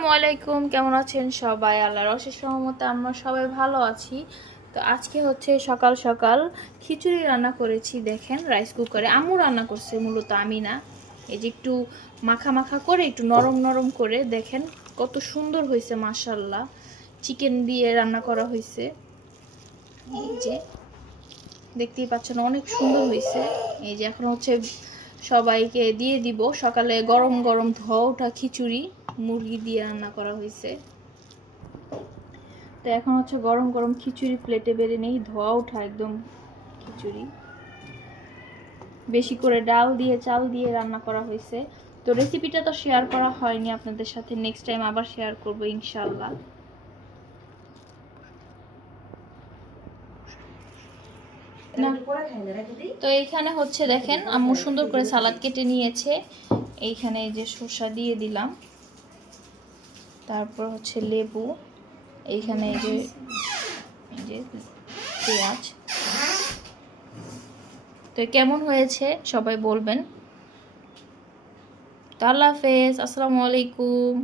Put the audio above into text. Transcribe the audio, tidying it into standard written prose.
আসসালামাইকুম, কেমন আছেন সবাই? আল্লাহর অশেষ রহমতে আমরা সবাই ভালো আছি। তো আজকে হচ্ছে সকাল সকাল খিচুড়ি রান্না করেছি। দেখেন, রাইস কুকারে আম্মু রান্না করছে, মূলত আমি না। এই যে একটু মাখা মাখা করে, একটু নরম নরম করে, দেখেন কত সুন্দর হয়েছে মাশাল্লাহ। চিকেন দিয়ে রান্না করা হয়েছে। এই যে দেখতেই পাচ্ছেন, অনেক সুন্দর হয়েছে। এই যে এখন হচ্ছে সবাইকে দিয়ে দিব। সকালে গরম গরম ধোয়া ওঠা খিচুড়ি মুরগি দিয়ে রান্না করা হয়েছে। তো এখন হচ্ছে গরম গরম খিচুড়ি প্লেটে বেড়ে নেই, ধোয়া ওঠা একদম খিচুড়ি। বেশি করে ডাল দিয়ে চাল দিয়ে রান্না করা হয়েছে। তো রেসিপিটা তো শেয়ার করা হয়নি আপনাদের সাথে, নেক্সট টাইম আবার শেয়ার করব ইনশাল্লাহ। তো এইখানে হচ্ছে দেখেন, আম্মু সুন্দর করে সালাদ কেটে নিয়েছে। এইখানে এই যে শসা দিয়ে দিলাম, তারপর হচ্ছে লেবু, এইখানে এই যে পেঁয়াজ। তো কেমন হয়েছে সবাই বলবেন। তো আল্লাহ হাফেজ, আসসালামু আলাইকুম।